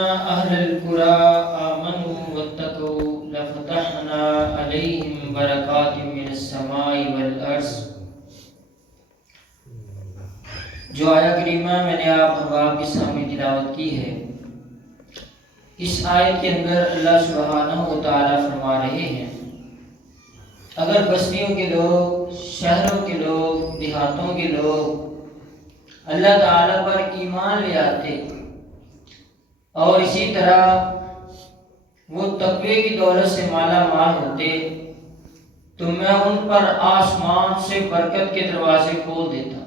أهل القرى آمنوا واتقوا لفتحنا عليهم بركات من السماء والأرض. جو آیت کریمہ میں نے آپ احباب کے سامنے تلاوت کی ہے، اس آیت کے اندر اللہ سبحانہ و تعالیٰ فرما رہے ہیں اگر بستیوں کے لوگ، شہروں کے لوگ، دیہاتوں کے لوگ اللہ تعالیٰ پر ایمان لے آتے اور اسی طرح وہ تقوی کی دولت سے مالا مال ہوتے تو میں ان پر آسمان سے برکت کے دروازے کھول دیتا،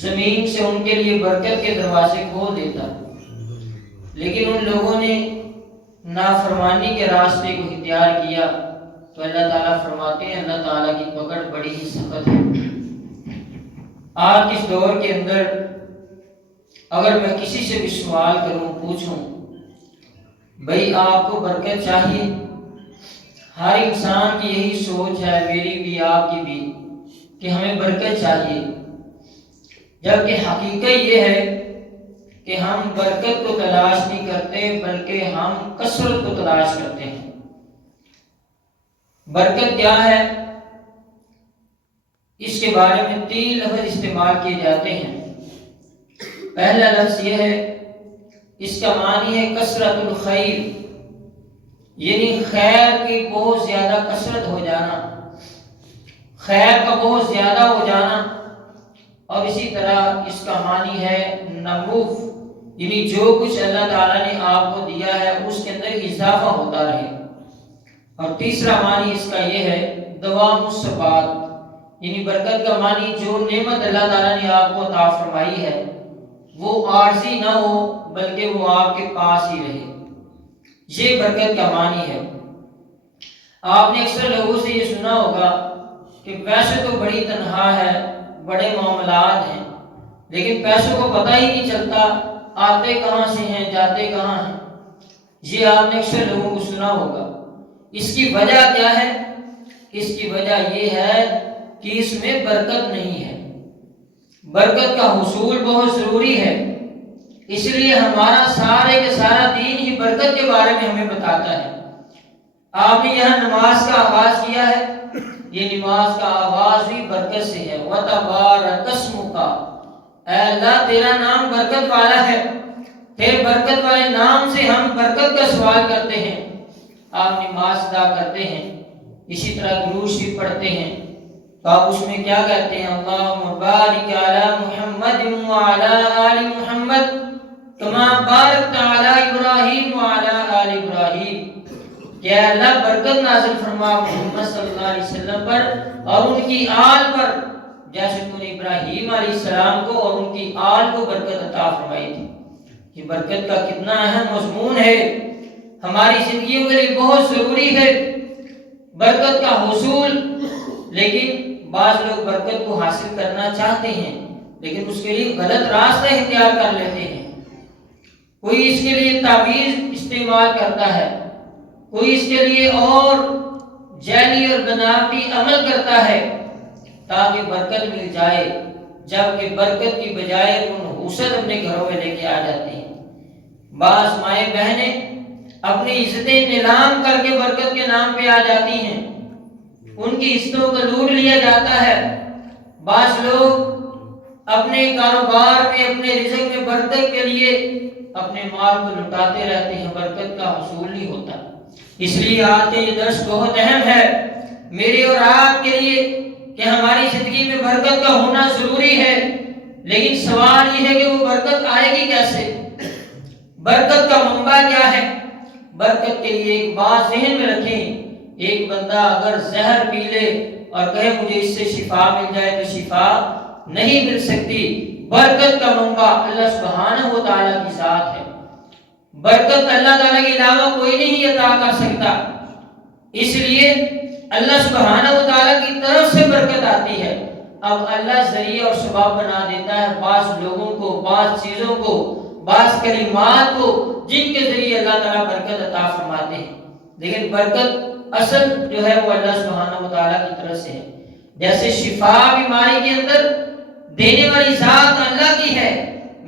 زمین سے ان کے لیے برکت کے دروازے کھول دیتا. لیکن ان لوگوں نے نافرمانی کے راستے کو اختیار کیا تو اللہ تعالیٰ فرماتے ہیں اللہ تعالیٰ کی پکڑ بڑی ہی سخت ہے. آج اس دور کے اندر اگر میں کسی سے بھی سوال کروں، پوچھوں بھائی آپ کو برکت چاہیے، ہر انسان کی یہی سوچ ہے، میری بھی آپ کی بھی، کہ ہمیں برکت چاہیے. جبکہ حقیقت یہ ہے کہ ہم برکت کو تلاش نہیں کرتے بلکہ ہم کثرت کو تلاش کرتے ہیں. برکت کیا ہے؟ اس کے بارے میں 3 لفظ استعمال کیے جاتے ہیں. پہلا لفظ یہ ہے، اس کا معنی ہے کثرت الخیر، یعنی خیر کی بہت زیادہ کثرت ہو جانا، خیر کا بہت زیادہ ہو جانا. اور اسی طرح اس کا معنی ہے نموف، یعنی جو کچھ اللہ تعالیٰ نے آپ کو دیا ہے اس کے اندر اضافہ ہوتا رہے. اور تیسرا معنی اس کا یہ ہے دوام الثبات، یعنی برکت کا معنی جو نعمت اللہ تعالیٰ نے آپ کو عطا فرمائی ہے وہ عارضی نہ ہو بلکہ وہ آپ کے پاس ہی رہے. یہ برکت کا معنی ہے. آپ نے اکثر لوگوں سے یہ سنا ہوگا کہ پیسے تو بڑی تنہا ہے، بڑے معاملات ہیں، لیکن پیسوں کو پتہ ہی نہیں چلتا آتے کہاں سے ہیں جاتے کہاں ہیں. یہ آپ نے اکثر لوگوں کو سنا ہوگا. اس کی وجہ کیا ہے؟ اس کی وجہ یہ ہے کہ اس میں برکت نہیں ہے. برکت کا حصول بہت ضروری ہے، اس لیے ہمارا سارے کے سارا دین ہی برکت کے بارے میں ہمیں بتاتا ہے. آپ نے یہاں نماز کا آغاز کیا ہے، یہ نماز کا آغاز بھی برکت سے ہے. وَتَبَارَكَ اسْمُكَ، اے اللہ تیرا نام برکت والا ہے، تیرے برکت والے نام سے ہم برکت کا سوال کرتے ہیں. آپ نماز ادا کرتے ہیں، اسی طرح درود شریف پڑھتے ہیں تو آپ اس میں کیا کہتے ہیں؟ اللہم بارک علی محمد وعلی آل محمد کما بارکت علی ابراہیم وعلی آل ابراہیم. کہ اللہ برکت نازل فرما محمد صلی اللہ علیہ وسلم پر اور ان کی آل پر، جیسے تو نے ابراہیم علیہ السلام کو اور ان کی آل کو برکت عطا فرمائی تھی. یہ برکت کا کتنا اہم مضمون ہے، ہماری زندگیوں کے لیے بہت ضروری ہے برکت کا حصول. لیکن بعض لوگ برکت کو حاصل کرنا چاہتے ہیں لیکن اس کے لیے غلط راستہ اختیار کر لیتے ہیں. کوئی اس کے لیے تعویذ استعمال کرتا ہے، کوئی اس کے لیے اور جعلی اور بناوٹی عمل کرتا ہے تاکہ برکت مل جائے، جبکہ برکت کی بجائے منحوست اپنے گھروں میں لے کے آ جاتے ہیں. بعض مائیں بہنیں اپنی عزتیں نیلام کر کے برکت کے نام پہ آ جاتی ہیں، ان کی عزتوں کو لوٹ لیا جاتا ہے. بعض لوگ اپنے کاروبار میں، اپنے رزق میں برکت کے لیے اپنے مال کو لٹاتے رہتے ہیں، برکت کا حصول نہیں ہوتا. اس لیے آج کا یہ درس بہت اہم ہے میرے اور آپ کے لیے کہ ہماری زندگی میں برکت کا ہونا ضروری ہے. لیکن سوال یہ ہے کہ وہ برکت آئے گی کیسے؟ برکت کا منبع کیا ہے؟ برکت کے لیے ایک بات ذہن میں رکھیں، ایک بندہ اگر زہر پی لے اور کہے مجھے اس سے شفا مل جائے تو شفا نہیں مل سکتی. برکت کا منبع اللہ سبحانہ و تعالیٰ کی ذات ہے. برکت اللہ تعالیٰ کے علاوہ کوئی نہیں عطا کر سکتا. اس لیے اللہ سبحانہ و تعالیٰ کی طرف سے برکت آتی ہے. اب اللہ ذریعہ اور سبب بنا دیتا ہے بعض لوگوں کو، بعض چیزوں کو، بعض کلمات کو جن کے ذریعے اللہ تعالیٰ برکت عطا فرماتے ہیں. لیکن برکت اصل جو ہے وہ اللہ سبحانہ و تعالیٰ کی طرف سے ہے. جیسے شفا بیماری کے اندر دینے والی ذات اللہ کی ہے،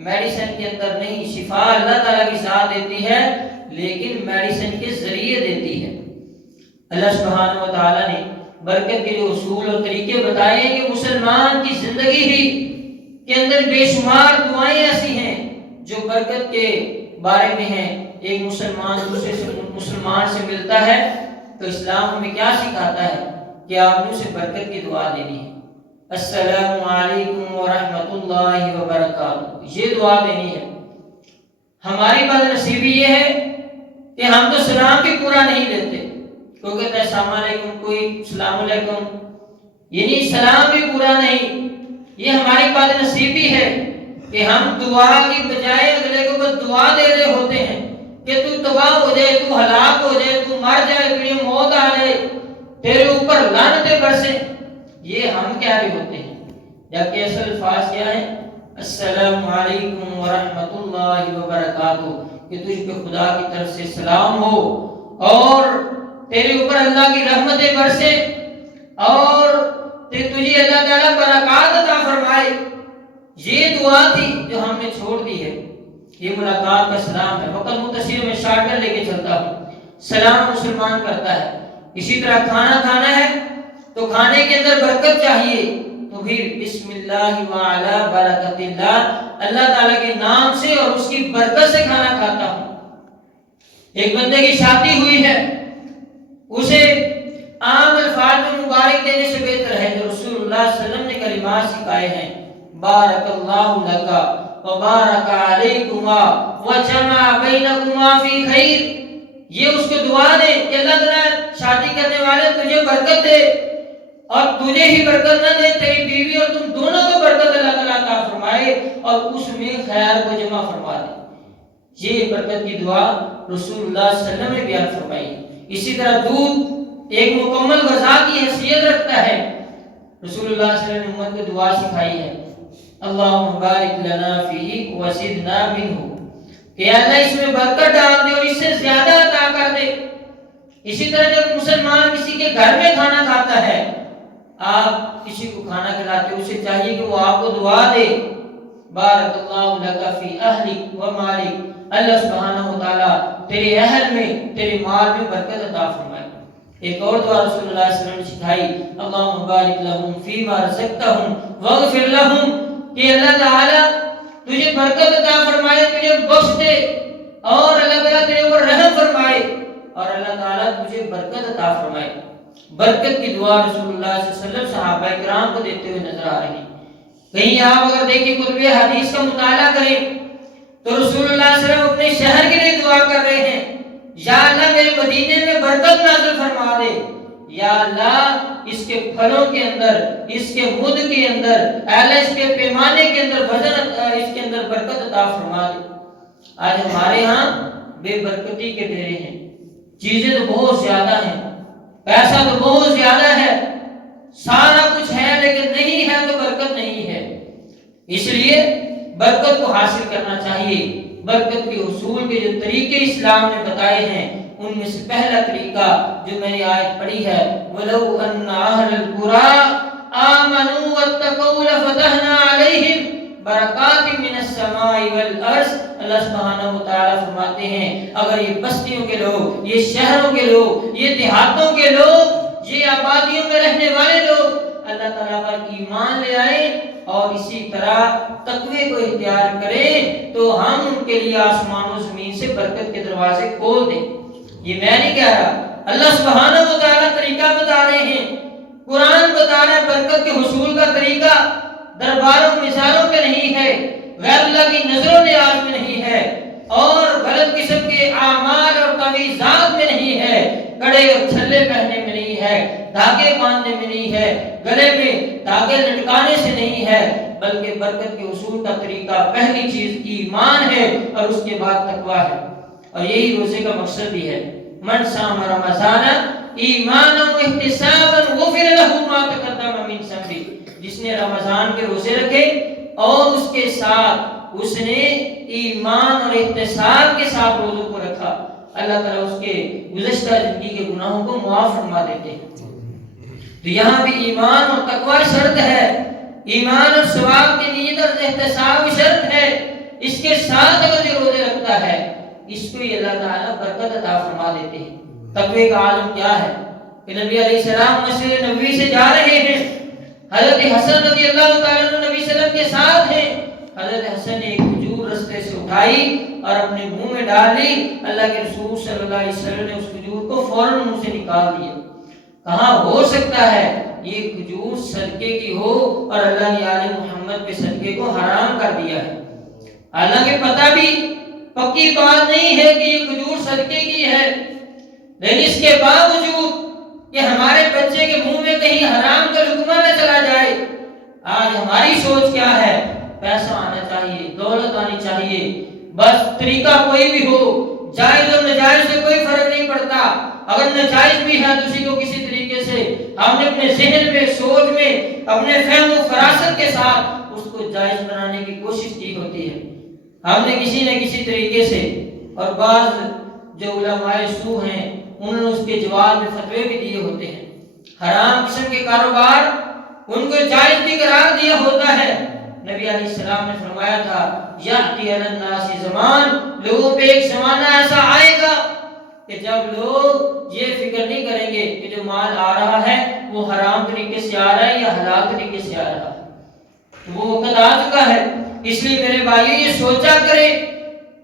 میڈیسن کے اندر نہیں، شفا اللہ تعالیٰ کی ذات دیتی ہے لیکن میڈیسن کے ذریعے دیتی ہے۔ اللہ سبحانہ و تعالیٰ نے برکت کے جو اصول اور طریقے بتائے ہیں کہ مسلمان کی زندگی ہی کے اندر بے شمار دعائیں ایسی ہیں جو برکت کے بارے میں ہیں۔ ایک مسلمان دوسرے مسلمان سے ملتا ہے تو اسلام ہمیں کیا سکھاتا ہے کہ آپ نے اسے برکت کی دعا دینی ہے، السلام علیکم ورحمۃ اللہ وبرکاتہ، یہ دعا دینی ہے۔ ہماری بد نصیبی یہ ہے کہ ہم تو سلام بھی پورا نہیں دیتے، کوئی کہتا ہے السلام علیکم، کوئی السلام علیکم، یعنی سلام بھی پورا نہیں۔ یہ ہماری بد نصیبی ہے کہ ہم دعا کی بجائے اگلے کو بس دعا دے رہے ہوتے ہیں کہ تو تباہ ہو جائے، تو ہلاک ہو جائے، تو مر جائے، تجھے موت آ جائے، تیرے اوپر لعنتیں برسیں، یہ ہم کہہ رہے ہوتے ہیں۔ جبکہ اصل الفاظ کیا ہے؟ السلام علیکم ورحمۃ اللہ وبرکاتہ، کہ تجھ پہ خدا کی طرف سے سلام ہو اور تیرے اوپر اللہ کی رحمتیں برسے اور تجھے اللہ تعالیٰ برکات عطا فرمائے۔ یہ دعا تھی جو ہم نے چھوڑ دی ہے۔ یہ ملاقات کا سلام ہے۔ وقت متصل میں شارٹ کر لے کے چلتا ہوں، سلام مسلمان کرتا ہے۔ اسی طرح کھانا کھانا ہے تو کھانے کے اندر برکت چاہیے، تو پھر بسم اللہ وعلی برکت اللہ، اللہ تعالیٰ کے نام سے اور اس کی برکت سے کھانا کھاتا ہوں۔ ایک بندے کی شادی ہوئی ہے، اسے عام الفاظ میں مبارک دینے سے بہتر ہے جو رسول اللہ صلی اللہ علیہ وسلم نے کلمات سکھائے ہیں، بارک اللہ لکا وبارک علیکما وجمع بینکما فی خیر۔ یہ اس کو دعا دے کہ اللہ تعالیٰ شادی کرنے والے تجھے برکت دے اور تجھے ہی برکت نہ دے، تیری بیوی اور تم دونوں کو برکت اللہ تعالیٰ عطا فرمائے اور اس میں خیر کو جمع فرما دے۔ یہ برکت کی دعا رسول اللہ صلی اللہ علیہ وسلم نے بیان فرمائی۔ اسی طرح دودھ ایک مکمل غذا کی حیثیت رکھتا ہے، رسول اللہ صلی اللہ علیہ وسلم نے امت کو دعا سکھائی ہے، اللہم بارک لنا فیہ وزدنا منہ، کہ اللہ اس میں برکت ڈال دے اور اس سے زیادہ عطا کر دے۔ اسی طرح جب مسلمان کسی کے گھر میں کھانا کھاتا ہے، آپ کسی کو کھانا کھلاتے، اسے چاہیے کہ وہ آپ کو دعا دے، بارک اللہ لک فی اہلک و مالک، اللہ سبحانہ و تعالیٰ تیرے اہل میں تیرے مال میں برکت عطا فرمائے۔ ایک اور دعا رسول اللہ صلی اللہ علیہ وسلم نے سکھائی، اللہم بارک لہم فیما رزقتہم واغفر لہم، کہ اللہ تعالیٰ تجھے برکت عطا فرمائے، تجھے بخش دے اور اللہ تعالیٰ تیرے اوپر رحم فرمائے اور اللہ تعالیٰ تجھے برکت عطا فرمائے۔ برکت کی دعا رسول اللہ صلی اللہ علیہ وسلم صحابہ کرام کو دیتے ہوئے نظر آ رہی۔ کہیں آپ اگر دیکھیں کتب حدیث کا مطالعہ کریں تو رسول اللہ صلی اللہ علیہ وسلم اپنے شہر کے لیے دعا کر رہے ہیں، یا اللہ میرے مدینے میں برکت نازل فرما دے، یا اللہ اس کے پھلوں کے اندر، اس کے مد کے اندر، اللہ اس کے پیمانے کے اندر وزن، اس کے اندر برکت عطا فرما دے۔ آج ہمارے ہاں بے برکتی کے ڈیرے ہیں، چیزیں تو بہت زیادہ ہیں، پیسہ تو بہت زیادہ ہے، سارا کچھ ہے لیکن نہیں ہے تو برکت نہیں ہے۔ اس لیے برکت کو حاصل کرنا چاہیے۔ برکت کے اصول کے جو طریقے اسلام نے بتائے ہیں ان میں سے پہلا طریقہ جو میں نے آیت پڑھی ہے، وَلَوْ أَنَّ أَهْلَ الْقُرَىٰ آمَنُوا وَاتَّقَوْا لَفَتَحْنَا عَلَيْهِمْ بَرَكَاتٍ مِّنَ السَّمَاءِ وَالْأَرْضِ۔ اللہ سبحانہ و تعالیٰ فرماتے ہیں اگر یہ بستیوں کے لوگ، یہ شہروں کے لوگ، یہ دیہاتوں کے لوگ، یہ آبادیوں میں رہنے والے لوگ اللہ تعالیٰ پر ایمان لے آئے اور اسی طرح تقوی کو اختیار کریں تو ہم ان کے لیے آسمان و زمین سے برکت کے دروازے کھول دیں۔ یہ میں نہیں کہہ رہا، اللہ سبحانہ و تعالیٰ طریقہ بتا رہے ہیں، قرآن بتا رہا ہے۔ برکت کے حصول کا طریقہ درباروں مثالوں پہ نہیں ہے، غیر اللہ کی نظروں نیاز میں نہیں ہے اور غلط قسم کے اعمال اور تمیزات میں نہیں ہے، کڑے اور چھلے پہننے میں نہیں ہے، دھاگے باندھنے میں نہیں ہے، گلے میں دھاگے لٹکانے سے نہیں ہے، بلکہ برکت کے حصول کا طریقہ پہلی چیز ایمان ہے اور اس کے بعد تقوی ہے، اور یہی روزے کا مقصد بھی ہے۔ من صام رمضان ایمانا واحتسابا غفر له ما تقدم من ذنبه، جس نے رمضان کے روزے رکھے اور اس کے ساتھ اس نے ایمان اور احتساب کے ساتھ روزوں کو رکھا، اللہ تعالیٰ اس کے گزشتہ زندگی کے گناہوں کو معاف فرما دیتے ہیں۔ تو یہاں بھی ایمان اور تقوی شرط ہے، ایمان اور ثواب کی نیت اور احتساب شرط ہے، اس کو ہی اللہ تعالیٰ برکت عطا فرما دیتے ہیں۔ تقوی کا عالم کیا ہے کہ نبی علیہ السلام مسجد نبوی سے جا رہے ہیں، حضرت حسن رضی اللہ تعالیٰ عنہ نبی صلی اللہ علیہ وسلم کے ساتھ ہیں، حضرت حسن نے ایک کھجور رستے سے اٹھائی اور اپنے منہ میں ڈال لی، اللہ کے رسول صلی اللہ علیہ وسلم نے اس کھجور کو فوراً منہ سے نکال دیا۔ کہاں ہو سکتا ہے یہ کھجور صدقے کی ہو اور اللہ نے آل محمد پہ صدقے کو حرام کر دیا ہے؟ حالانکہ پتہ بھی پکی بات نہیں ہے کہ یہ کھجور صدقے کی ہے، لیکن اس کے باوجود کہ ہمارے بچے کے منہ میں کہیں حرام کا لقمہ نہ چلا جائے، آج ہماری سوچ کیا ہے؟ پیسہ آنا چاہیے، دولت آنی چاہیے، بس طریقہ کوئی بھی ہو، جائز اور ناجائز سے کوئی فرق نہیں پڑتا، اگر ناجائز بھی ہے تو اسی کو کسی طریقے سے ہم نے اپنے ذہن میں، سوچ میں، اپنے فہم و فراست کے ساتھ اس کو جائز بنانے کی کوشش کی ہوتی ہے، ہم نے کسی نہ کسی طریقے سے۔ اور بعض جو علماء سو ہیں انہوں نے اس کے جواب میں فتوے بھی دیے ہوتے ہیں، حرام قسم کے کاروبار ان کو جائز بھی قرار دیا ہوتا ہے۔ نبی علیہ السلام نے فرمایا تھا یاتی علی الناس زمان، لوگوں پہ ایک زمانہ ایسا آئے گا کہ جب لوگ یہ فکر نہیں کریں گے کہ جو مال آ رہا ہے وہ حرام طریقے سے آ رہا ہے یا حلال طریقے سے آ رہا ہے، وہ وقت آ چکا ہے۔ اس لیے میرے بھائیو یہ سوچا کریں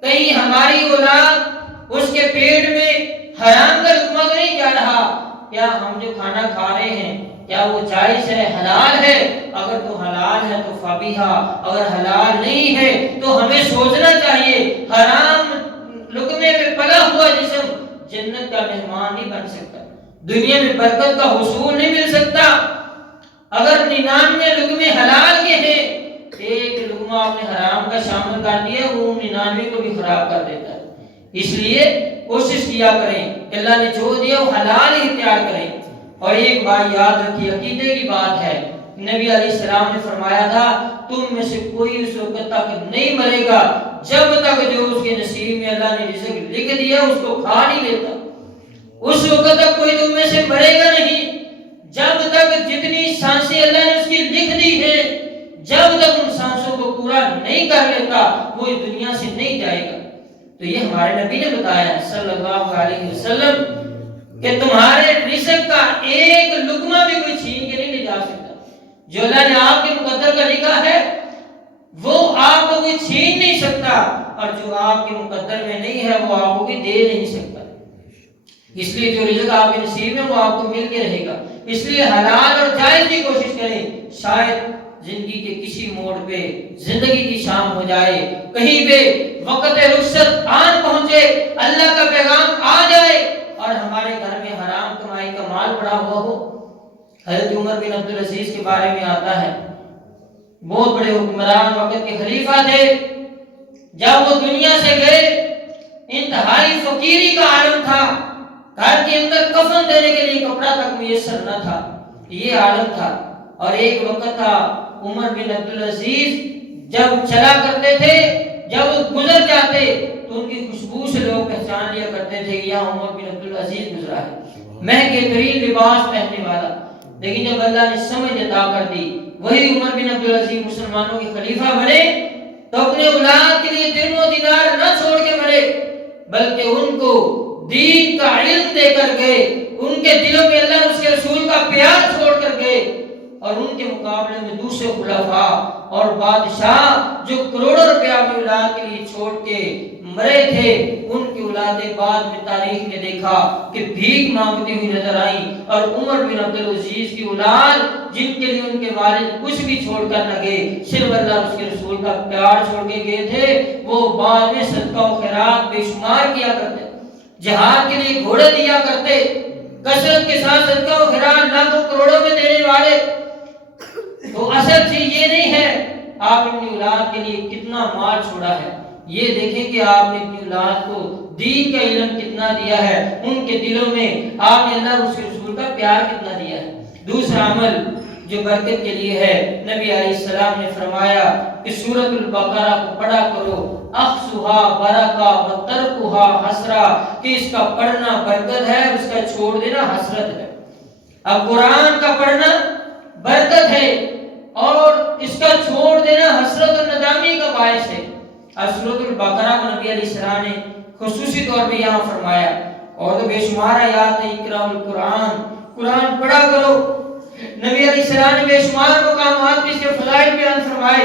کہیں ہماری اولاد اس کے پیٹ میں حرام کا لقمہ تو نہیں جا رہا، کیا ہم جو کھانا کھا رہے ہیں کیا وہ جائز ہے، حلال ہے؟ اگر تو حلال ہے تو فبیہا، اگر حلال نہیں ہے تو ہمیں سوچنا چاہیے حرام لقمے میں پلا ہوا جسم جنت کا مہمان نہیں بن سکتا، دنیا میں برکت کا حصول نہیں مل سکتا۔ اگر 99 لقمے حلال کے ہیں، ایک لقمہ آپ نے حرام کا شامل کر دیا، وہ 99 کو بھی خراب کر دیتا ہے۔ اس لیے کوشش کیا کریں کہ اللہ نے جو دیا وہ حلال ہی اختیار کریں۔ اور ایک بات یاد رکھیے، عقیدے کی بات ہے، نبی علیہ السلام نے فرمایا تھا تم میں سے کوئی اس وقت تک نہیں مرے گا جب تک جو اس کے نصیب میں اللہ نے رزق لکھ دیا اس کو کھا نہیں لیتا، اس وقت تک کوئی تم میں سے مرے گا نہیں جب تک جتنی سانسیں اللہ نے اس کی لکھ دی ہے، جب تک ان سانسوں کو پورا نہیں کر لیتا وہ اس دنیا سے نہیں جائے گا۔ تو یہ ہمارے نبی نے بتایا صلی اللہ علیہ وسلم کہ تمہارے رزق کا ایک لقمہ بھی کوئی چھین کے نہیں لے جا سکتا، جو اللہ نے آپ کے مقدر کا لکھا ہے وہ آپ کو کوئی چھین نہیں سکتا، اور جو آپ کے مقدر میں نہیں ہے وہ آپ کو کوئی دے نہیں سکتا۔ اس لیے جو رزق آپ کے نصیب میں وہ آپ کو مل کے رہے گا، اس لیے حلال اور جائز کی کوشش کریں۔ شاید زندگی کے کسی موڑ پہ زندگی کی شام ہو جائے، کہیں پہ وقت رخصت آن پہنچے، اللہ کا پیغام آ جائے اور ہمارے گھر میں حرام کمائی کا مال پڑا ہوا ہو۔ حضرت عمر بن عبدالعزیز کے بارے میں آتا ہے، بہت بڑے حکمران وقت کے خلیفہ تھے، جب وہ دنیا سے گئے انتہائی فقیری کا عالم تھا، گھر کے اندر کفن دینے کے لیے کپڑا تک میسر نہ تھا، یہ عالم تھا۔ اور ایک وقت تھا عمر بن عبدالعزیز جب چلا کرتے تھے، جب وہ گزر جاتے تو ان کی خوشبو سے لوگ پہچان لیا کرتے تھے کہ یہاں عمر بن عبدالعزیز گزرا ہے، مہنگے ترین لباس پہننے والا۔ لیکن جب اللہ نے سمجھ عطا کر دی، وہی عمر بن عبدالعزیز مسلمانوں کے خلیفہ بنے تو اپنے اولاد کے لیے درہم و دینار نہ چھوڑ کے مرے، بلکہ ان کو دین کا علم دے کر گئے، ان کے دلوں میں اللہ اور اس کے رسول کا پیار چھوڑ کر گئے۔ اور ان کے مقابلے میں دوسرے خلفاء اور بادشاہ جو کروڑوں روپیہ اپنی اولاد کے لیے چھوڑ کے مرے تھے، ان کی اولادیں بعد میں تاریخ نے دیکھا کہ بھیک مانگتی ہوئی نظر آئیں، اور عمر بن عبدالعزیز کی اولاد جن کے لیے ان کے والد کچھ بھی چھوڑ کر نہ گئے، صرف اللہ اور اس کے رسول کا پیار چھوڑ کے گئے تھے، وہ بعد میں صدقہ و خیرات بے شمار کیا کرتے، جہاد کے لیے گھوڑے دیا کرتے، کثرت کے ساتھ صدقہ و خیرات لاکھوں کروڑوں میں دینے والے۔ تو اصل چیز یہ نہیں ہے آپ اپنی اولاد کے لیے کتنا مال چھوڑا ہے، یہ دیکھیں کہ آپ نے اپنی اولاد کو دین کا علم کتنا دیا ہے، ان کے دلوں میں آپ نے اللہ اور اس کے رسول کا پیار کتنا دیا ہے۔ دوسرا عمل جو برکت کے لیے ہے، نبی علیہ السلام نے فرمایا کہ سورۃ البقرہ کو پڑھا کرو، اخذھا برکہ و ترکھا حسرہ، کہ اس کا پڑھنا برکت ہے، اس کا چھوڑ دینا حسرت ہے۔ اب قرآن کا پڑھنا برکت ہے اور اس کا چھوڑ دینا حسرت اور ندامی کا باعث ہے۔ اب سورۃ البقرہ کو نبی علیہ السلام نے خصوصی طور پہ یہاں فرمایا، اور تو بے شمار آیات ہیں، اقرا القرآن، قرآن پڑھا کرو۔ نبی علیہ السلام نے بے شمار مقامات میں اس کے فضائل بیان فرمائے،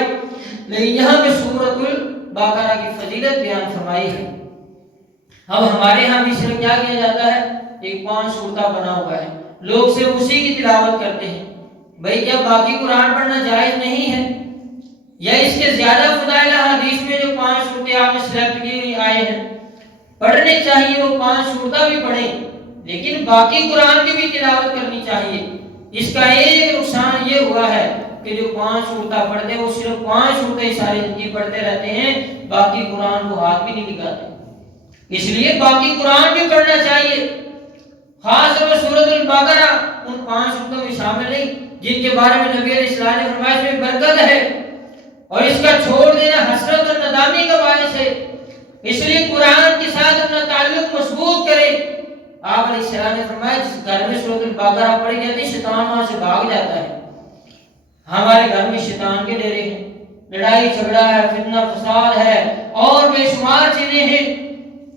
لیکن یہاں پہ سورۃ البقرہ کی فضیلت بیان فرمائی ہے۔ اب ہمارے ہاں بھی صرف کیا کیا جاتا ہے، ایک 5 سورتہ بنا ہوا ہے، لوگ صرف اسی کی تلاوت کرتے ہیں۔ بھئی کیا باقی قرآن پڑھنا جائز نہیں ہے؟ یا اس کے زیادہ فضائل حدیث میں جو 5 سورتیں آپ نے سلیکٹ کی آئے ہیں، پڑھنے چاہیے، وہ 5 سورتہ بھی پڑھیں، لیکن باقی قرآن کی بھی تلاوت کرنی چاہیے۔ اس کا ایک نقصان یہ ہوا ہے کہ جو 5 سورتہ پڑھتے ہیں وہ صرف 5 سورتیں ساری زندگی پڑھتے رہتے ہیں، باقی قرآن کو ہاتھ بھی نہیں لگاتے۔ اس لیے باقی قرآن بھی پڑھنا چاہیے، خاص طور پر سورۃ البقرہ ان 5 سورتوں میں شامل نہیں جن کے بارے میں نبی علیہ السلام نے فرمایا اس میں برکت ہے، اور اس کا چھوڑ دینا حسرت اور ندامت کا باعث ہے۔ اس لیے قرآن کے ساتھ اپنا تعلق مضبوط کرے۔ آپ علیہ السلام نے فرمایا جس گھر میں سورۃ البقرہ پڑھی جاتی ہے شیطان وہاں سے بھاگ جاتا ہے۔ ہمارے گھر میں شیطان کے ڈیرے ہیں، لڑائی جھگڑا ہے، فتنہ فساد ہے، اور بے شمار چیزیں ہیں۔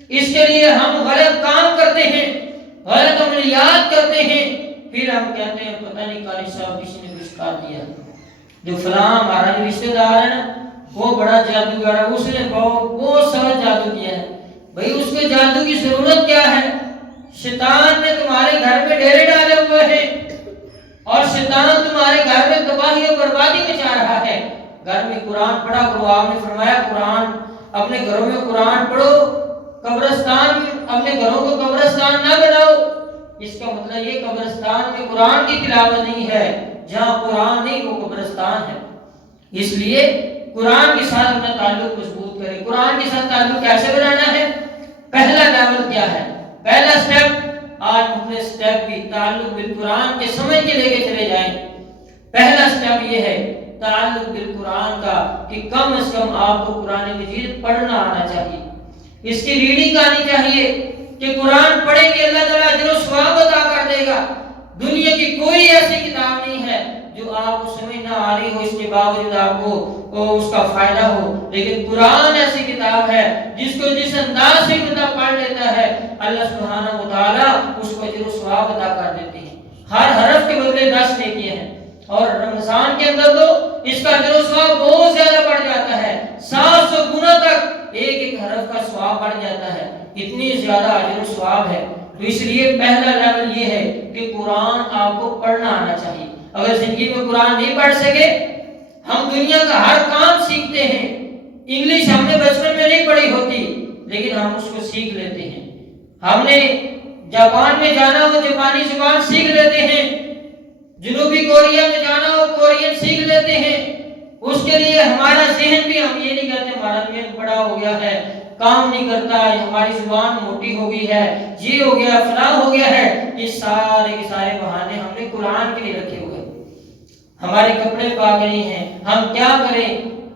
اس کے لیے ہم غلط کام کرتے ہیں، غلط عملیات کرتے ہیں، پھر ہم کہتے ہیں پتہ نہیں قاری صاحب کسی نے کچھ کر دیا، جو فلاں ہمارا رشتہ دار ہے نا وہ بڑا جادوگر ہے، اس نے بہت سارا جادو کیا ہے۔ بھئی اس کے جادو کی ضرورت کیا ہے؟ شیطان نے تمہارے گھر میں ڈیرے ڈالے ہوئے ہیں، اور شیطان تمہارے گھر میں تباہی اور بربادی مچا رہا ہے۔ گھر میں قرآن پڑھا کرو۔ آپ نے فرمایا قرآن اپنے گھروں میں قرآن پڑھو، قبرستان اپنے گھروں کو قبرستان نہ بناؤ۔ اس کا مطلب یہ قبرستان میں قرآن کی تلاوت نہیں ہے، جہاں قرآن نہیں وہ قبرستان ہے۔ اس لیے قرآن کے ساتھ اپنا تعلق مضبوط کریں۔ قرآن کے ساتھ تعلق کیسے بنانا ہے؟ پہلا لیول کیا ہے؟ پہلا سٹیپ، آج مختلف سٹیپ بھی تعلق بالقرآن کے سمجھ کے لے کے چلے جائیں۔ پہلا سٹیپ یہ ہے تعلق بالقرآن کا کہ کم از کم آپ کو قرآن مجید پڑھنا آنا چاہیے، اس کی ریڈنگ آنی چاہیے کہ قرآن پڑھیں گے اللہ تعالیٰ اجر و ثواب عطا کر دے گا۔ دنیا کی کوئی ایسی کتاب نہیں ہے جو آپ کو سمجھ نہ آ رہی ہو، اس کے باوجود آپ کو اس کا فائدہ ہو، لیکن قرآن ایسی کتاب ہے جس کو جس انداز سے بندہ پڑھ لیتا ہے اللہ سبحانہ و تعالیٰ اس کو اجر و ثواب عطا کر دیتے ہیں۔ ہر حرف کے بدلے 10 نیکیاں ہیں، اور رمضان کے اندر تو اس کا اجر و ثواب بہت زیادہ بڑھ جاتا ہے، 700 گنا تک ایک ایک حرف کا ثواب بڑھ جاتا ہے، اتنی زیادہ اجر و ثواب ہے۔ تو اس لیے پہلا لیول یہ ہے کہ قرآن آپ کو پڑھنا آنا چاہیے۔ اگر زندگی میں قرآن نہیں پڑھ سکے، ہم دنیا کا ہر کام سیکھتے ہیں، انگلش ہم نے بچپن میں نہیں پڑھی ہوتی لیکن ہم اس کو سیکھ لیتے ہیں، ہم نے جاپان میں جانا ہو جاپانی زبان سیکھ لیتے ہیں، جنوبی کوریا میں جانا ہو کورین سیکھ لیتے ہیں۔ اس کے لیے ہمارا ذہن بھی، ہم یہ نہیں کہتے ہمارا ذہن بڑا ہو گیا ہے کام نہیں کرتا ہے، ہماری زبان موٹی ہو گئی ہے، یہ ہو گیا فلاں ہو گیا ہے، یہ سارے کے سارے بہانے ہم نے قرآن کے لیے رکھے ہوئے۔ ہمارے کپڑے پاک نہیں ہیں، ہم کیا کریں؟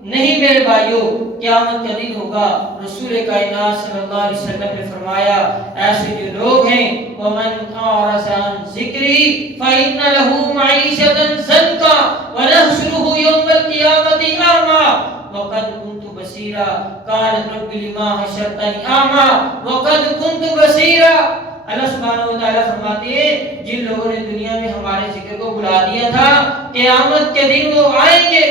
نہیں میرے بھائیوں، قیامت کا دن ہوگا، رسول کائنات صلی اللہ علیہ وسلم نے فرمایا ایسے جو لوگ ہیں وَمَنْ أَعْرَضَ عَنْ ذِكْرِي فَإِنَّ لَهُ مَعِيشَةً ضَنكًا وَنَحْشُرُهُ يَوْمَ الْقِيَامَةِ أَعْمَى وَقَدْ كُنْتُ بَصِيرًا قَالَ رَبِّ لِمَ حَشَرْتَنِي أَعْمَى وَقَدْ كُنْتُ بَصِيرًا۔ اللہ سبحانہ و تعالیٰ فرماتے ہیں جن لوگوں نے دنیا میں ہمارے ذکر کو بلا دیا تھا، قیامت کے دن وہ آئیں گے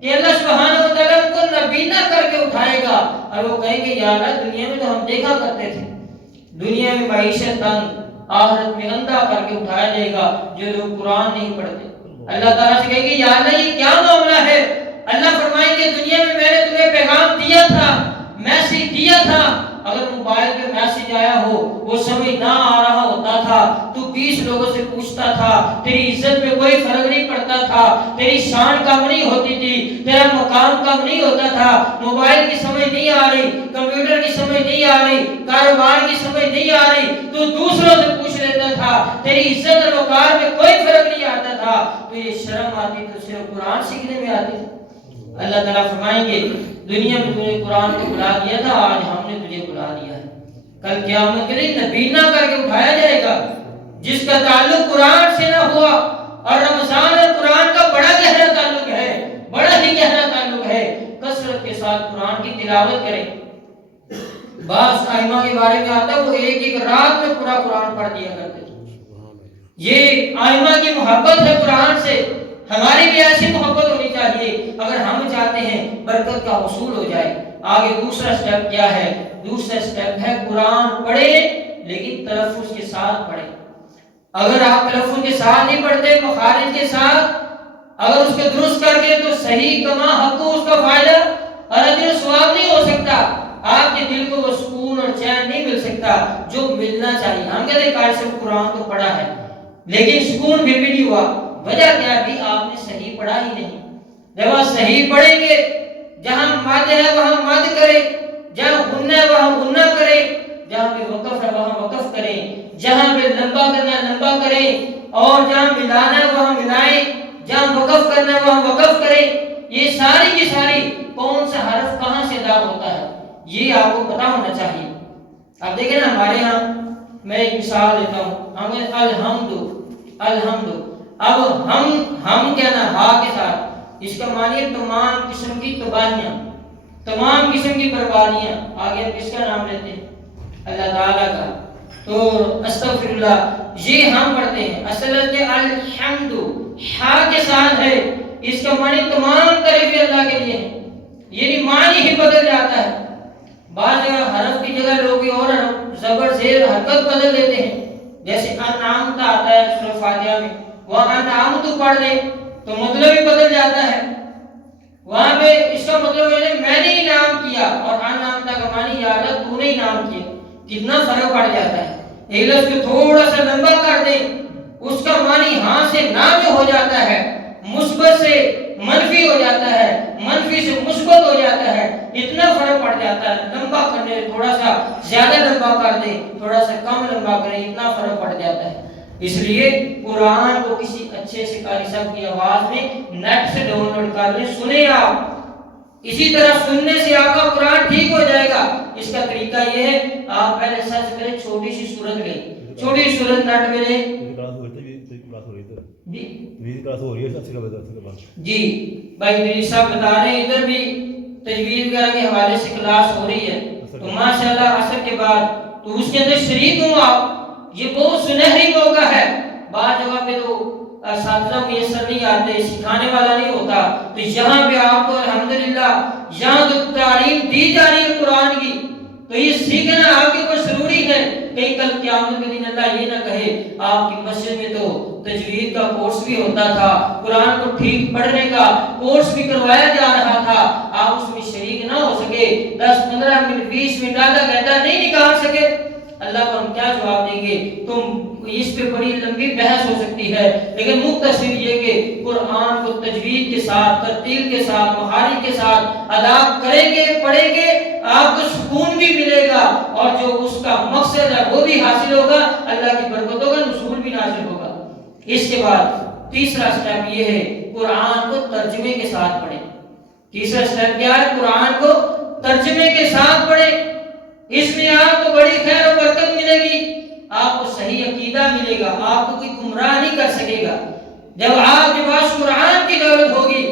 کہ اللہ سبحانہ و تعالیٰ ان کو نبینا کر کے اٹھائے گا، اور وہ کہیں گے یا اللہ دنیا میں تو ہم دیکھا کرتے تھے، دنیا میں معیشت تنگ، آخرت میں اندھا کر کے اٹھایا جائے گا جو لوگ قرآن نہیں پڑھتے۔ اللہ تعالیٰ سے کہیں گے یا اللہ یہ کیا معاملہ ہے؟ اللہ فرمائیں گے دنیا میں میں نے تمہیں پیغام دیا تھا، میسیج دیا تھا، اگر موبائل پہ میسیج آیا ہو وہ سمجھ نہ آ رہا ہوتا تھا تو 20 لوگوں سے پوچھتا تھا، تیری عزت میں کوئی فرق نہیں پڑتا تھا، تیری شان کم نہیں ہوتی تھی، تیرا مقام کم نہیں ہوتا تھا۔ موبائل کی سمجھ نہیں آ رہی، کمپیوٹر کی سمجھ نہیں آ رہی، کاروبار کی سمجھ نہیں آ رہی تو دوسروں سے پوچھ لیتا تھا، تیری عزت اور وقار میں کوئی فرق نہیں آتا تھا، تو یہ شرم آتی تو صرف قرآن سیکھنے میں آتی تھی۔ اللہ تعالیٰ فرمائیں گے دنیا میں تجھے قرآن کو بلا دیا تھا، آج ہم نے تجھے بلا دیا ہے، کل قیامت کے دن نبینا کر کے اٹھایا جائے گا۔ جس کا تعلق قرآن سے نہ ہوا، اور رمضان اور قرآن کا بڑا گہرا تعلق ہے، بڑا ہی گہرا تعلق ہے، کثرت کے ساتھ قرآن کی تلاوت کریں۔ بعض ائمہ کے بارے میں آتا ہے وہ ایک ایک رات میں پورا قرآن پڑھ دیا کرتے تھے۔ یہ ائمہ کی محبت ہے قرآن سے، ہماری بھی ایسی محبت ہونی چاہیے اگر ہم چاہتے ہیں برکت کا حصول ہو جائے۔ آگے دوسرا سٹیپ کیا ہے؟ دوسرا سٹیپ ہے قرآن پڑھے لیکن تلفظ کے ساتھ پڑھے۔ اگر آپ تلفظ کے ساتھ نہیں پڑھتے، مخارج کے ساتھ اگر اس کو درست کر کے تو صحیح کما حق کو اس کا فائدہ اور اجر و ثواب نہیں ہو سکتا، آپ کے دل کو وہ سکون اور چین نہیں مل سکتا جو ملنا چاہیے۔ ہم کہتے ہیں قاری صاحب قرآن تو پڑھا ہے لیکن سکون بھی نہیں ہوا، وجہ کیا بھی آپ نے صحیح پڑھا ہی نہیں۔ جب آپ صحیح پڑھیں گے، جہاں مد ہے وہاں مد کریں، جہاں غنہ ہے وہاں غنہ کریں، جہاں پہ وقف ہے وہاں وقف کریں، جہاں پہ لمبا کرنا ہے لمبا کریں، اور جہاں ملانا ہے وہاں ملائیں، جہاں وقف کرنا ہے وہاں وقف کریں۔ یہ ساری کی ساری کون سا حرف کہاں سے ادا ہوتا ہے یہ آپ کو پتا ہونا چاہیے۔ اب دیکھیں نا ہمارے ہاں، میں ایک مثال دیتا ہوں، ہمیں الحمد اب ہم کہنا ہا کے ساتھ، اس کا معنی ہے تمام قسم کی تباہیاں، تمام قسم کی بربادیاں۔ آگے ہم کس کا نام لیتے ہیں؟ اللہ تعالیٰ کا۔ تو استغفر اللہ یہ ہم پڑھتے ہیں، اصل ہے الحمد ہا کے ساتھ ہے، اس کا معنی تمام تعریفیں اللہ کے لیے ہیں، یعنی معنی ہی بدل جاتا ہے۔ بعض حرف کی جگہ لوگ اور زبر زیر حرکت بدل دیتے ہیں، جیسے انعامت آتا ہے سورہ فاتحہ میں، وہاں انعامت پڑھ دیں تو مطلب ہی بدل جاتا ہے، وہاں پہ اس کا مطلب ہے میں نے انعام کیا، اور انعامت کا معنی یا اللہ تو نے انعام کیا، کتنا فرق پڑ جاتا ہے۔ ایک لفظ کو تھوڑا سا لمبا کر دیں، اس کا معنی ہاں سے نہ جو ہو جاتا ہے، مثبت سے منفی ہو جاتا ہے، منفی سے مثبت ہو جاتا ہے، اتنا فرق پڑ جاتا ہے۔ لمبا کرنے تھوڑا سا زیادہ لمبا کر دیں، تھوڑا سا کم لمبا کریں، اتنا فرق پڑ جاتا ہے۔ اس لیے قرآن کو کسی اچھے سے قاری صاحب کی آواز میں نیٹ سے ڈاؤن لوڈ کر لیں، سنیں آپ، اسی طرح سننے سے آپ کا قرآن ٹھیک ہو جائے گا۔ اس کا طریقہ یہ ہے، آپ پہلے سرچ کریں چھوٹی سی سورت لیں، چھوٹی سی سورت نیٹ میں لیں جی بھائی میری صاحب بتا رہے ہیں ادھر بھی تجوید وغیرہ کے حوالے سے کلاس ہو رہی ہے، تو ماشاءاللہ عصر کے بعد تو اس کے اندر شریک ہوں آپ، یہ بہت سنہری موقع ہے۔ بعض جگہ پہ تو اساتذہ میسر نہیں آتے، سکھانے والا نہیں ہوتا، تو یہاں پہ آپ کو الحمدللہ یہاں تو تعلیم دی جا رہی ہے قرآن کی، تو یہ سیکھنا آپ کے اوپر ضروری ہے۔ کہیں کل قیامت کے دن اللہ یہ نہ کہے آپ کی مسجد میں تو تجوید کا کورس بھی ہوتا تھا، قرآن کو ٹھیک پڑھنے کا کورس بھی کروایا جا رہا تھا، آپ اس میں شریک نہ ہو سکے، 10-15 منٹ 20 منٹ آدھا گھنٹہ نہیں نکال سکے، اللہ کو ہم کیا جواب دیں گے؟ تم اس پہ بڑی لمبی بحث ہو سکتی ہے، لیکن مختصر یہ کہ قرآن کو تجوید کے ساتھ، ترتیل کے ساتھ، مخارج کے ساتھ ادا کریں گے، پڑھیں گے، آپ کو سکون بھی ملے گا، اور جو اس کا مقصد ہے وہ بھی حاصل ہوگا، اللہ کی برکتوں کا نزول بھی نازل ہوگا۔ اس کے بعد تیسرا سٹیپ یہ ہے قرآن کو ترجمے کے ساتھ پڑھیں۔ تیسرا سٹیپ کیا ہے؟ قرآن کو ترجمے کے ساتھ پڑھیں، اس میں آپ کو بڑی خیر و برکت ملے گی، آپ کو صحیح عقیدہ ملے گا، آپ کو کوئی گمراہ نہیں کر سکے گا۔ جب آپ کے پاس قرآن کی دولت ہوگی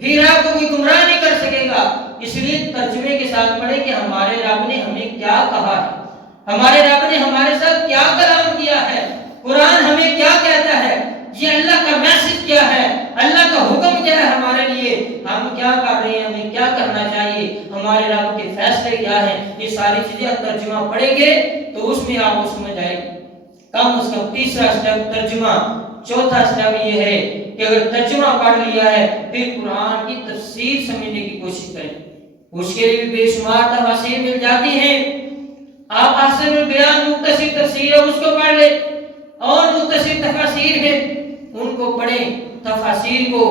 پھر آپ کو کوئی گمراہ نہیں کر سکے گا۔ اس لیے ترجمے کے ساتھ پڑھیں کہ ہمارے رب نے ہمیں کیا کہا ہے، ہمارے رب نے ہمارے ساتھ کیا کلام کیا ہے، قرآن ہمیں کیا کہتا ہے، یہ اللہ کا میسج کیا ہے، اللہ کا حکم کیا ہے ہمارے لیے، ہم کیا کر رہے ہیں، ہمیں کیا کرنا چاہیے، ہمارے رب کے فیصلے کیا ہیں، یہ ساری چیزیں آپ ترجمہ پڑھیں گے تو اس میں آپ کو سمجھ آئے گی۔ کم از کم تیسرا سٹیپ ترجمہ۔ چوتھا سٹیپ یہ ہے کہ اگر ترجمہ پڑھ لیا ہے پھر قرآن کی تفسیر سمجھنے کی کوشش کریں، اس کے لیے بھی بے شمار تفاسیر مل جاتی ہیں۔ آپ احسن البیان مختصر تفسیر ہے اس کو پڑھ لیں، اور مختصر تفاسیر ہیں ان کو پڑھیں، تفاسیر کو،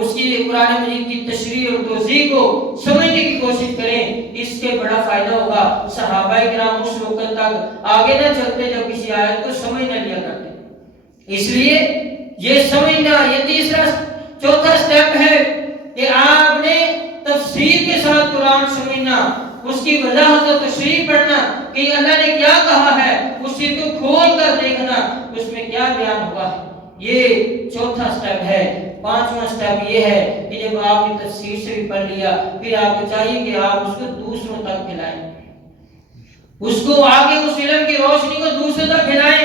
اس کی قرآن مجید کی تشریح اور توضیح کو سمجھنے کی کوشش کریں، اس سے بڑا فائدہ ہوگا۔ صحابہ کرام اس وقت تک آگے نہ چلتے جب کسی آیت کو سمجھ نہ لیا کرتے، اس لیے یہ سمجھنا، یہ تیسرا چوتھا سٹیپ ہے کہ آپ نے تفسیر کے ساتھ قرآن سمجھنا، اس کی وضاحت و تشریح پڑھنا کہ اللہ نے کیا کہا ہے، اسی کو کھول کر دیکھنا اس میں کیا بیان ہوا ہے، یہ چوتھا سٹیپ ہے۔ پانچواں سٹیپ یہ ہے کہ جب آپ نے تفسیر سے بھی پڑھ لیا پھر آپ کو چاہیے کہ آپ اس کو دوسروں تک پھیلائیں۔ اس کو آگے اس علم کی روشنی کو دوسرے تک پھیلائیں،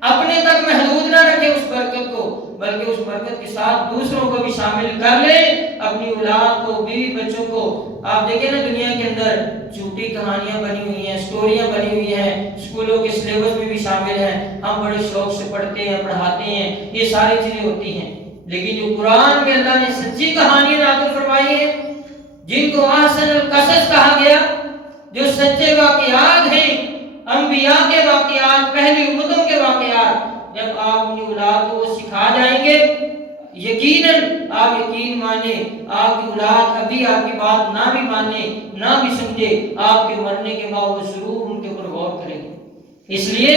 اپنے تک محدود نہ رکھے اس برکت کو، بلکہ اس برکت کے ساتھ دوسروں کو بھی شامل کر لے، اپنی اولاد کو، بیوی بچوں کو۔ آپ دیکھیں نا دنیا کے اندر جھوٹی کہانیاں بنی ہوئی ہیں، سٹوریاں بنی ہوئی ہیں، اسکولوں کے سلیبس میں بھی شامل ہیں، ہم بڑے شوق سے پڑھتے ہیں، پڑھاتے ہیں، یہ ساری چیزیں ہوتی ہیں۔ لیکن جو قرآن میں اللہ نے سچی کہانیاں نازل فرمائی ہیں، جن کو احسن القصص کہا گیا، جو سچے واقعات ہیں، انبیاء کے واقعات، پہلی امتوں کے واقعات، جب آپ اپنی اولاد کو وہ سکھا جائیں گے، یقیناً آپ یقین مانیں، آپ کی اولاد ابھی آپ کی بات نہ بھی مانے، نہ بھی سمجھے، آپ کے مرنے کے بعد وہ ضرور ان کے اوپر غور کرے گی۔ اس لیے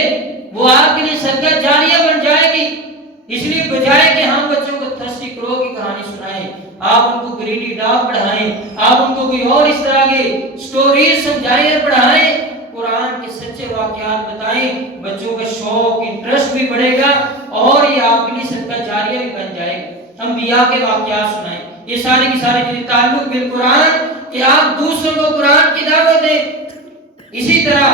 وہ آپ کے لیے صدقہ جاریہ بن جائے گی۔ اس لیے بجائے کہ ہم بچوں کو تھرسٹی کرو کی کہانی سنائیں، آپ ان کو گریڈی ڈاگ پڑھائیں، آپ ان کو کوئی اور اس طرح کے سٹوریز سمجھائیں اور پڑھائیں، قرآن کے سچے واقعات بتائیں، بچوں کا شوق، انٹرسٹ بھی بڑھے گا، اور یہ آپ کے لیے صدقہ جاریہ بھی بن جائے گا۔ انبیاء کے واقعات سنائیں، یہ ساری کی ساری چیزیں تعلق بالقرآن، کہ آپ دوسروں کو قرآن کی دعوت دیں، اسی طرح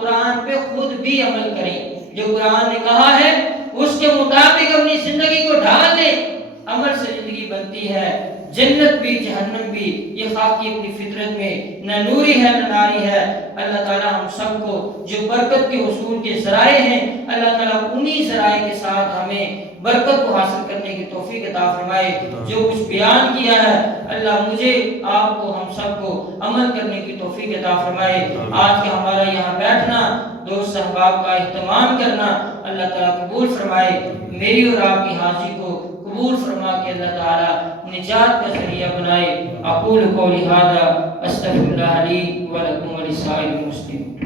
قرآن پہ خود بھی عمل کریں، جو قرآن نے کہا ہے اس کے مطابق اپنی زندگی کو ڈھال لیں۔ عمل سے زندگی بنتی ہے، جنت بھی جہنم بھی، یہ خاکی اپنی فطرت میں نہ نوری ہے نہ ناری ہے۔ اللہ تعالیٰ ہم سب کو جو برکت کے حصول کے ذرائع ہیں، اللہ تعالیٰ انہی ذرائع کے ساتھ ہمیں برکت کو حاصل کرنے کی توفیق عطا فرمائے۔ جو کچھ بیان کیا ہے اللہ مجھے، آپ کو، ہم سب کو عمل کرنے کی توفیق عطا فرمائے۔ آج کا ہمارا یہاں بیٹھنا، دوست احباب کا اہتمام کرنا اللہ تعالیٰ قبول فرمائے۔ میری اور آپ کی حاضری کو قبول فرما کے اللہ تعالیٰ نجات کا ذریعہ بنائے۔ اقول قولی ھذا استغفر اللہ لی و لکم و لسائر المسلمین۔